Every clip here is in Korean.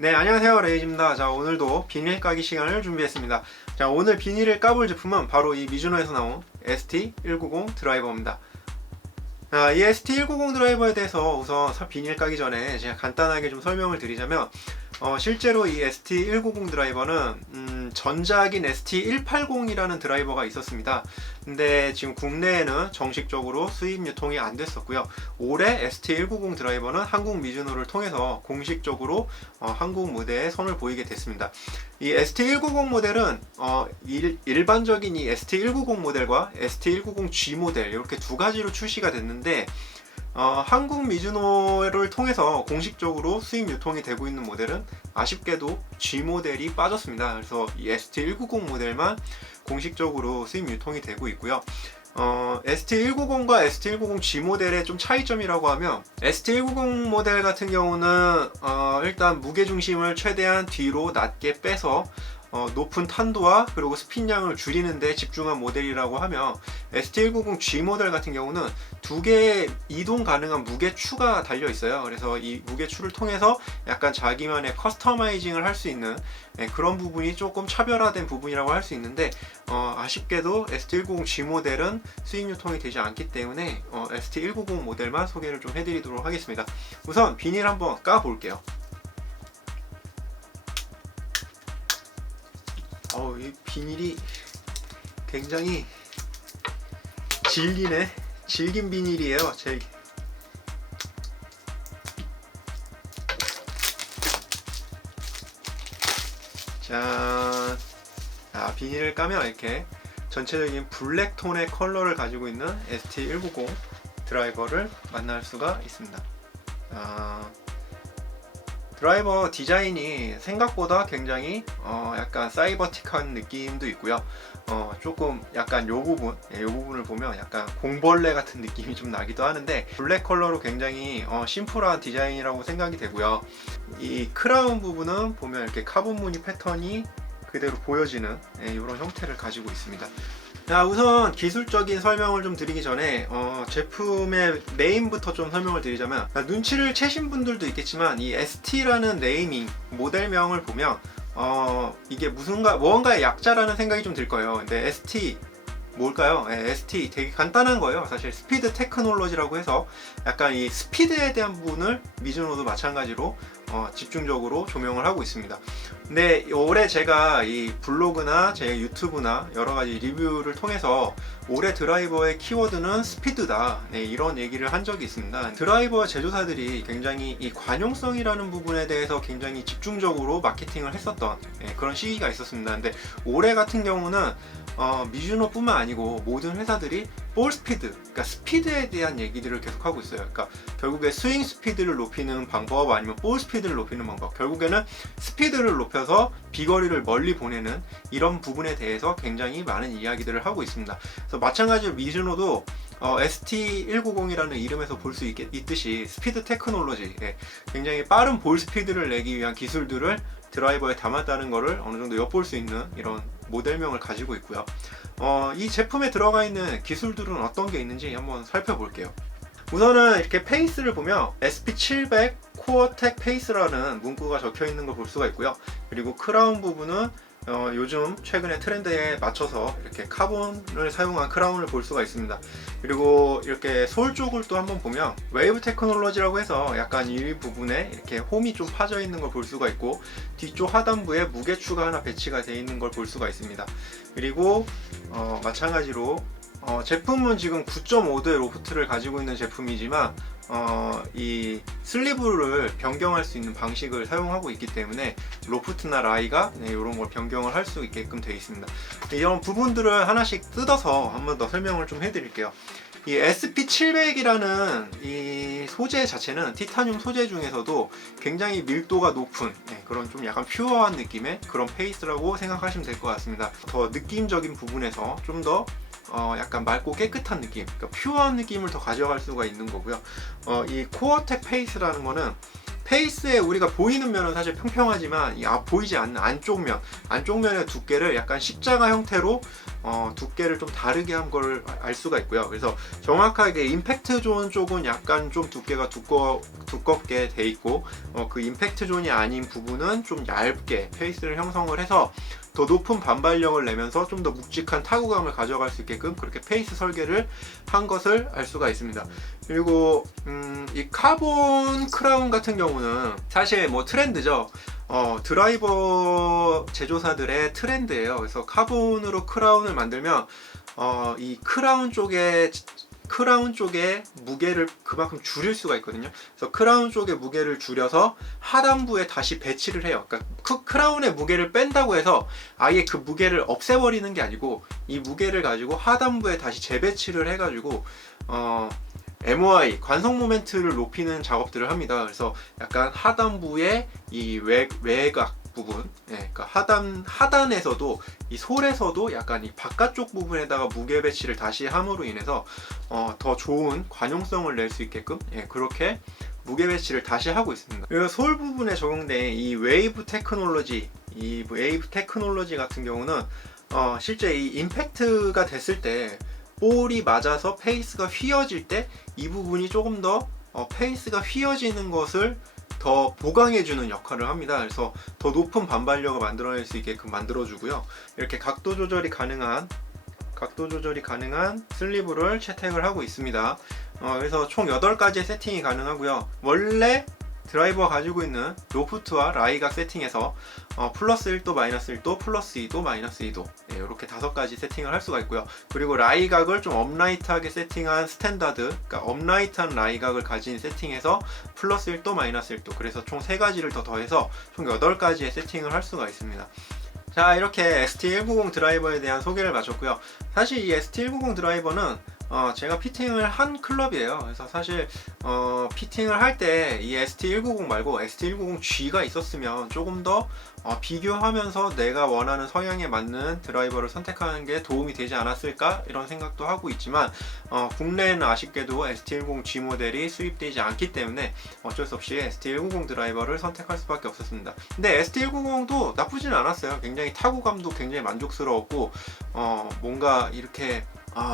네, 안녕하세요. 레이지입니다. 자, 오늘도 비닐 까기 시간을 준비했습니다. 자, 오늘 비닐을 까볼 제품은 바로 이 미즈노에서 나온 ST190 드라이버입니다. 이 ST190 드라이버에 대해서 우선 비닐 까기 전에 제가 간단하게 좀 설명을 드리자면, 실제로 이 ST190 드라이버는 전작인 ST180이라는 드라이버가 있었습니다. 근데 지금 국내에는 정식적으로 수입 유통이 안 됐었고요. 올해 ST190 드라이버는 한국 미즈노를 통해서 공식적으로 한국 무대에 선을 보이게 됐습니다. 이 ST190 모델은 일반적인 이 ST190 모델과 ST190G 모델 이렇게 두 가지로 출시가 됐는데, 한국 미즈노를 통해서 공식적으로 수입 유통이 되고 있는 모델은 아쉽게도 G 모델이 빠졌습니다. 그래서 이 ST190 모델만 공식적으로 수입 유통이 되고 있고요. ST190과 ST190G 모델의 좀 차이점이라고 하면, ST190 모델 같은 경우는 일단 무게중심을 최대한 뒤로 낮게 빼서 높은 탄도와 그리고 스핀량을 줄이는 데 집중한 모델이라고 하면, ST190G 모델 같은 경우는 두 개의 이동 가능한 무게추가 달려 있어요. 그래서 이 무게추를 통해서 약간 자기만의 커스터마이징을 할 수 있는 그런 부분이 조금 차별화된 부분이라고 할 수 있는데, 아쉽게도 ST190G 모델은 수입 유통이 되지 않기 때문에 ST190 모델만 소개를 좀 해드리도록 하겠습니다. 우선 비닐 한번 까 볼게요. 이 비닐이 굉장히 질긴 비닐이에요. 자, 비닐을 까면 이렇게 전체적인 블랙톤의 컬러를 가지고 있는 ST190 드라이버를 만날 수가 있습니다. 드라이버 디자인이 생각보다 굉장히 약간 사이버틱한 느낌도 있고요. 조금 약간 요 부분을 보면 약간 공벌레 같은 느낌이 좀 나기도 하는데, 블랙 컬러로 굉장히 심플한 디자인이라고 생각이 되고요. 이 크라운 부분은 보면 이렇게 카본 무늬 패턴이 그대로 보여지는 이런 형태를 가지고 있습니다. 자, 우선 기술적인 설명을 좀 드리기 전에 제품의 네임부터 좀 설명을 드리자면, 눈치를 채신 분들도 있겠지만 이 ST라는 네이밍 모델명을 보면 이게 무언가의 약자라는 생각이 좀 들 거예요. 근데 ST 뭘까요? ST 되게 간단한 거예요. 사실 스피드 테크놀로지라고 해서 약간 이 스피드에 대한 부분을 미즈노도 마찬가지로 집중적으로 조명을 하고 있습니다. 근데 올해 제가 이 블로그나 제 유튜브나 여러 가지 리뷰를 통해서 올해 드라이버의 키워드는 스피드다, 이런 얘기를 한 적이 있습니다. 드라이버 제조사들이 굉장히 이 관용성이라는 부분에 대해서 굉장히 집중적으로 마케팅을 했었던 그런 시기가 있었습니다. 근데 올해 같은 경우는 미즈노뿐만 아니고 모든 회사들이 볼 스피드, 그러니까 스피드에 대한 얘기들을 계속 하고 있어요. 그러니까 결국에 스윙 스피드를 높이는 방법, 아니면 볼 스피드를 높이는 방법, 결국에는 스피드를 높여서 비거리를 멀리 보내는 이런 부분에 대해서 굉장히 많은 이야기들을 하고 있습니다. 그래서 마찬가지로 미즈노도 ST190이라는 이름에서 볼 수 있듯이 스피드 테크놀로지, 굉장히 빠른 볼 스피드를 내기 위한 기술들을 드라이버에 담았다는 것을 어느 정도 엿볼 수 있는 이런 모델명을 가지고 있고요. 이 제품에 들어가 있는 기술들은 어떤 게 있는지 한번 살펴볼게요. 우선은 이렇게 페이스를 보면 SP700 코어텍 페이스라는 문구가 적혀 있는 걸 볼 수가 있고요. 그리고 크라운 부분은 요즘 최근의 트렌드에 맞춰서 이렇게 카본을 사용한 크라운을 볼 수가 있습니다. 그리고 이렇게 솔 쪽을 또 한번 보면 웨이브 테크놀로지라고 해서 약간 이 부분에 이렇게 홈이 좀 파져 있는 걸 볼 수가 있고, 뒤쪽 하단부에 무게추가 하나 배치가 되어 있는 걸 볼 수가 있습니다. 그리고 마찬가지로 제품은 지금 9.5도의 로프트를 가지고 있는 제품이지만 이 슬리브를 변경할 수 있는 방식을 사용하고 있기 때문에 로프트나 라이가 이런 걸 변경을 할 수 있게끔 되어 있습니다. 이런 부분들을 하나씩 뜯어서 한번 더 설명을 좀 해드릴게요. 이 SP700이라는 이 소재 자체는 티타늄 소재 중에서도 굉장히 밀도가 높은 그런 좀 약간 퓨어한 느낌의 그런 페이스라고 생각하시면 될 것 같습니다. 더 느낌적인 부분에서 좀 더 약간 맑고 깨끗한 느낌, 그러니까 퓨어한 느낌을 더 가져갈 수가 있는 거고요. 이 코어텍 페이스라는 거는 페이스에 우리가 보이는 면은 사실 평평하지만 이 보이지 않는 안쪽 면의 두께를 약간 십자가 형태로 두께를 좀 다르게 한 걸 알 수가 있고요. 그래서 정확하게 임팩트 존 쪽은 약간 좀 두께가 두껍게 돼 있고 그 임팩트 존이 아닌 부분은 좀 얇게 페이스를 형성을 해서 더 높은 반발력을 내면서 좀 더 묵직한 타구감을 가져갈 수 있게끔 그렇게 페이스 설계를 한 것을 알 수가 있습니다. 그리고 이 카본 크라운 같은 경우는 사실 뭐 트렌드죠. 드라이버 제조사들의 트렌드예요. 그래서 카본으로 크라운을 만들면 이 크라운 쪽에 무게를 그만큼 줄일 수가 있거든요. 그래서 크라운 쪽의 무게를 줄여서 하단부에 다시 배치를 해요. 그러니까 크라운의 무게를 뺀다고 해서 아예 그 무게를 없애버리는 게 아니고 이 무게를 가지고 하단부에 다시 재배치를 해가지고 MOI 관성 모멘트를 높이는 작업들을 합니다. 그래서 약간 하단부의 이 외곽 부분, 그러니까 하단에서도 이 솔에서도 약간 이 바깥쪽 부분에다가 무게 배치를 다시 함으로 인해서 더 좋은 관용성을 낼 수 있게끔 그렇게 무게 배치를 다시 하고 있습니다. 그리고 솔 부분에 적용된 이 웨이브 테크놀로지 같은 경우는 실제 이 임팩트가 됐을 때 볼이 맞아서 페이스가 휘어질 때 이 부분이 조금 더 페이스가 휘어지는 것을 더 보강해주는 역할을 합니다. 그래서 더 높은 반발력을 만들어낼 수 있게끔 만들어주고요. 이렇게 각도 조절이 가능한 슬리브를 채택을 하고 있습니다. 그래서 총 8가지의 세팅이 가능하고요. 원래 드라이버가 가지고 있는 로프트와 라이각 세팅에서 플러스 1도, 마이너스 1도, 플러스 2도, 마이너스 2도 이렇게 5가지 세팅을 할 수가 있고요. 그리고 라이각을 좀 업라이트하게 세팅한 스탠다드, 그러니까 업라이트한 라이각을 가진 세팅에서 플러스 1도, 마이너스 1도, 그래서 총 3가지를 더 더해서 총 8가지의 세팅을 할 수가 있습니다. 자, 이렇게 ST190 드라이버에 대한 소개를 마쳤고요. 사실 이 ST190 드라이버는 제가 피팅을 한 클럽이에요. 그래서 사실 피팅을 할 때 이 ST190 말고 ST190G가 있었으면 조금 더 비교하면서 내가 원하는 성향에 맞는 드라이버를 선택하는 게 도움이 되지 않았을까 이런 생각도 하고 있지만 국내에는 아쉽게도 ST190G 모델이 수입되지 않기 때문에 어쩔 수 없이 ST190 드라이버를 선택할 수밖에 없었습니다. 근데 ST190도 나쁘진 않았어요. 굉장히 타구감도 굉장히 만족스러웠고 뭔가 이렇게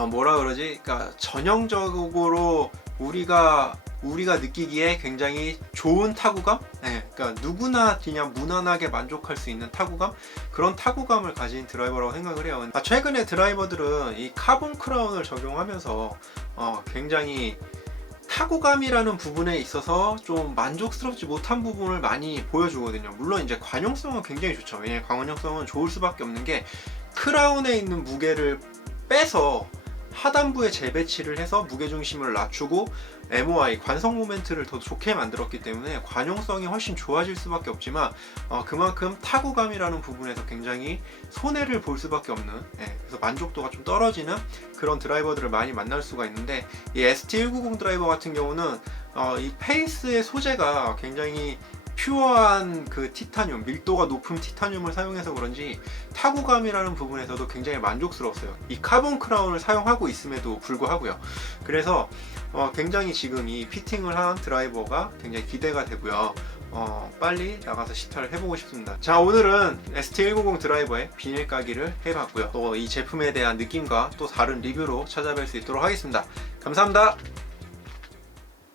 뭐라 그러지? 그러니까 전형적으로 우리가 느끼기에 굉장히 좋은 타구감? 그러니까 누구나 그냥 무난하게 만족할 수 있는 타구감? 그런 타구감을 가진 드라이버라고 생각을 해요. 최근에 드라이버들은 이 카본 크라운을 적용하면서 굉장히 타구감이라는 부분에 있어서 좀 만족스럽지 못한 부분을 많이 보여주거든요. 물론 이제 관용성은 굉장히 좋죠. 왜냐면 관용성은 좋을 수밖에 없는 게 크라운에 있는 무게를 빼서 하단부에 재배치를 해서 무게중심을 낮추고 MOI 관성 모멘트를 더 좋게 만들었기 때문에 관용성이 훨씬 좋아질 수밖에 없지만 그만큼 타구감이라는 부분에서 굉장히 손해를 볼 수밖에 없는 그래서 만족도가 좀 떨어지는 그런 드라이버들을 많이 만날 수가 있는데 이 ST190 드라이버 같은 경우는 이 페이스의 소재가 굉장히 퓨어한 그 티타늄, 밀도가 높은 티타늄을 사용해서 그런지 타구감이라는 부분에서도 굉장히 만족스러웠어요. 이 카본 크라운을 사용하고 있음에도 불구하고요. 그래서 굉장히 지금 이 피팅을 한 드라이버가 굉장히 기대가 되고요. 빨리 나가서 시타를 해보고 싶습니다. 자, 오늘은 ST190 드라이버의 비닐 까기를 해봤고요. 또 이 제품에 대한 느낌과 또 다른 리뷰로 찾아뵐 수 있도록 하겠습니다. 감사합니다.